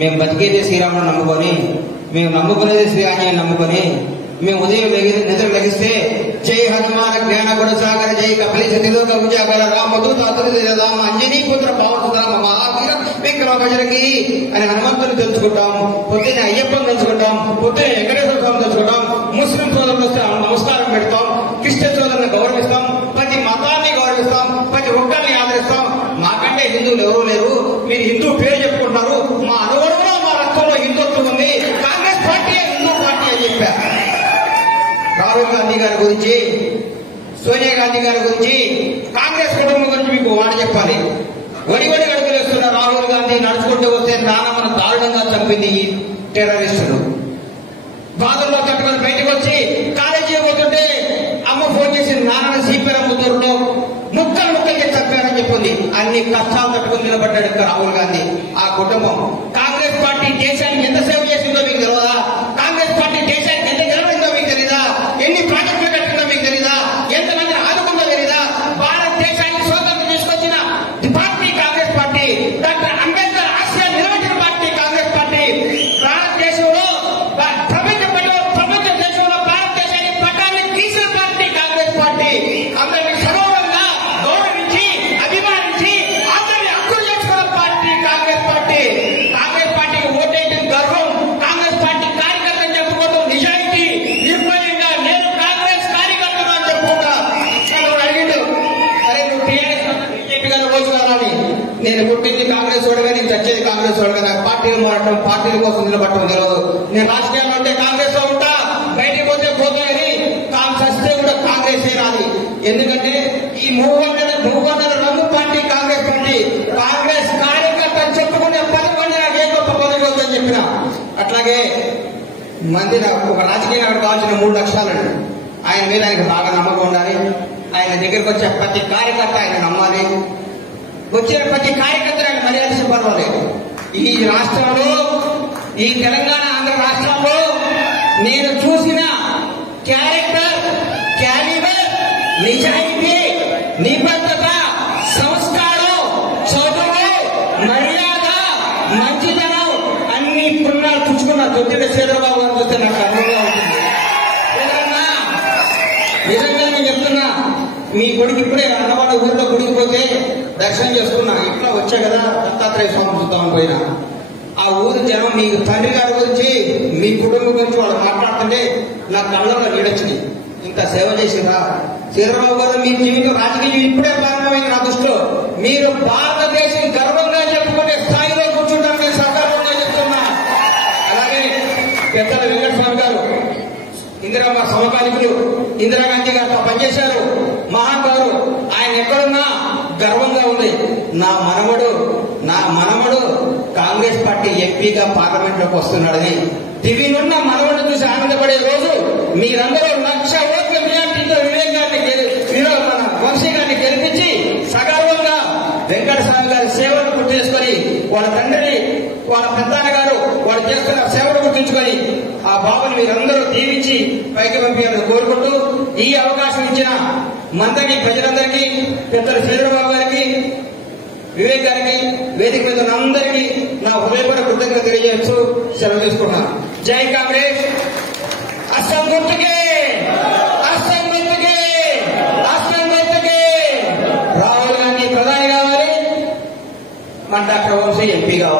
మేము బతికేదే శ్రీరాముడు నమ్ముకొని, మేము నమ్ముకునేది శ్రీ ఆంజనేయుని నమ్ముకొని, మేము ఉదయం నిద్ర లగిస్తే జై హనుమాన జ్ఞాన గుణసాగర జై కపిలిత తిలోక విజయబల రామదూత రామ అంజనీ పుత్ర పవన మహావీర విక్రమ బజరంగి అని హనుమంతుని తెలుసుకుంటాం. పొద్దున్నే అయ్యప్పని తెలుసుకుంటాం, పొద్దున్నే వెంకటేశ్వర స్వామి తెలుసుకుంటాం. ముస్లిం సోదరులు వస్తే నమస్కారం పెడతాం, క్రిస్టియన్ సోదరులను గౌరవిస్తాం, ప్రతి మతాన్ని గౌరవిస్తాం, ప్రతి ఒక్కరిని ఆదరిస్తాం. మాకంటే హిందువులు ఎవరూ లేరు, మీరు హిందూ పేరు చెప్పుకుంటారు, మా అనుగుణంలో మా రక్తంలో హిందుత్వం ఉంది, కాంగ్రెస్ పార్టీ హిందూ పార్టీ అని చెప్పారు. రాహుల్ గాంధీ గారి గురించి, సోనియా గాంధీ గారి గురించి, కాంగ్రెస్ కుటుంబం గురించి మీకు మాట చెప్పాలి. వడి అడుగులేస్తున్న రాహుల్ గాంధీ నడుచుకుంటూ వస్తే నానమ్మను దారుణంగా చంపింది ఈ టెర్రరిస్టులు. బాధల్లో తట్టుకొని బయటకు వచ్చి కాలేజీ పోతుంటే అమ్మ ఫోన్ చేసి నాన్నని సిపిఎం ముద్దరులో ముక్కలు చంపారని చెప్పింది. అన్ని కష్టాలు తట్టుకుని నిలబడ్డాడు రాహుల్ గాంధీ. ఆ కుటుంబం కాంగ్రెస్ పార్టీ దేశానికి ఎంత సేవ చేసిందో మీకు తెలియదా? కాంగ్రెస్ పార్టీ దేశానికి ఎంత గెలవడిందో మీకు తెలీదా? ఎన్ని ప్రాజెక్టులు కట్టిందో మీకు తెలీదా? ఎంతమంది ఆదుకుందో తెలీదా? భారతదేశానికి స్వాతంత్రం తీసుకొచ్చిన party Congress party. Doctor Ambedkar ఆశయాలు నిలబెట్టిన పార్టీ కాంగ్రెస్ పార్టీ. భారతదేశంలో ప్రపంచ దేశంలో భారతదేశాన్ని పట్టాన్ని తీసిన పార్టీ కాంగ్రెస్ పార్టీ. అందరినీ సగౌరవంగా గౌరవించి అభిమానించి అందరినీ హక్కులు చేసుకున్న పార్టీ కాంగ్రెస్ పార్టీ. కాంగ్రెస్ పార్టీకి ఓటేయడం గర్వం. కాంగ్రెస్ పార్టీ కార్యకర్తలు చెప్పుకోవడం నిజాయితీ, నిర్భయంగా నేను కాంగ్రెస్ కార్యకర్తను అని చెప్పుకుంటా. నన్ను అడిగిండు, అరే నువ్వు టీఆర్ఎస్ బీజేపీ గారు రోజు కాదని. నేను పుట్టింది కాంగ్రెస్ వాడుగా, నేను చచ్చేది కాంగ్రెస్ వాడుగా. నాకు పార్టీలు మారటం, పార్టీల కోసం నిలబడటం తెలియదు. నేను రాజకీయాల్లో ఉంటే కాంగ్రెస్ లో ఉంటా, బయటికి పోతే పోతాయని చస్తే కూడా కాంగ్రెస్ రాదు. ఎందుకంటే ఈ 300 రంగు పార్టీ కాంగ్రెస్ పార్టీ. కాంగ్రెస్ కార్యకర్త చెప్పుకునే 10 మంది నాకు ఏ గొప్ప పదవి వద్దని చెప్పిన. అట్లాగే మంది ఒక రాజకీయ నాయకుడు కావాల్సిన 3 లక్షలు. ఆయన మీద ఆయనకు బాగా నమ్మకం ఉండాలి. ఆయన దగ్గరకు వచ్చే ప్రతి కార్యకర్త ఆయన నమ్మాలి. వచ్చిన ప్రతి కార్యకర్త ఆయన మర్యాద చెప్పాలి. ఈ రాష్ట్రంలో, ఈ తెలంగాణ ఆంధ్ర రాష్ట్రంలో నేను చూసిన క్యారెక్టర్, క్యాలిబర్, నిజాయితీ, నిబద్ధత, సంస్కారం, చదువు, మర్యాద, మంచితనం అన్ని పుణ్యాలు పుచ్చుకున్న తొట్టిన చంద్రబాబు గారు చూస్తే నాకు అనుభవం ఉంటుంది. నిజంగా నేను చెప్తున్నా, మీ కొడుకు ఇప్పుడే అన్నవాళ్ళ ఊళ్ళో గుడికి పోతే దర్శనం చేసుకున్నా. ఇట్లా వచ్చా కదా దత్తాత్రేయ స్వామి చూద్దామని పోయినా. ఆ ఊరు జనం మీ తండ్రి గారి గురించి, మీ కుటుంబం గురించి వాళ్ళు మాట్లాడుతుంటే నా కళ్ళలో నీడొచ్చింది. ఇంత సేవ చేసిరా చంద్రబాబు గారు. మీ జీవితం, రాజకీయ జీవితం ఇప్పుడే ప్రారంభమైన నా దృష్టిలో. మీరు భారతదేశం గర్వంగా చెప్పుకునే స్థాయిలో కూర్చుంటారని నేను సర్కారంగా చెప్తున్నా. అలాగే పెద్దల వెంకటస్వామి గారు, ఇందిరమ్మ సమకాలికులు, ఇందిరాగాంధీ గారితో పనిచేశారు, మహానుభావులు. ఆయన ఎక్కడున్నా గర్వంగా ఉంది. నా మనవడు కాంగ్రెస్ పార్టీ ఎంపీగా పార్లమెంట్ లోకి వస్తున్నాడని దివినున్న మనవడు చూసి ఆనందపడే రోజు మీరందరూ 1,00,000 ఓట్ల మెజార్టీతో మన వంశీ గారిని గెలిపించి సగర్వంగా వెంకటస్వామి గారి సేవను గుర్తు చేసుకొని, వాళ్ళ తండ్రిని, వాళ్ళ పెద్దన్న గారు వాళ్ళు చేస్తున్న సేవను గుర్తుంచుకొని ఆ బాబుని మీరందరూ దీవించి పైకి పంపించాలని కోరుకుంటూ, ఈ అవకాశం ఇచ్చిన మందరి ప్రజలందరికీ, పెద్దలు చంద్రబాబు గారికి, వివేక్ గారికి, వేదిక మీద అందరికీ నా హృదయపూర్వక కృతజ్ఞత తెలియజేస్తూ సెలవు తీసుకున్నాను. జై కాంగ్రెస్. అస్సాం గుర్తుకే, అస్సాం గుర్తుకే, అస్సాం గుర్తుకే. రాహుల్ గాంధీ ప్రధాని కావాలి, మన డాక్టర్ వంశీ ఎంపీ కావాలి.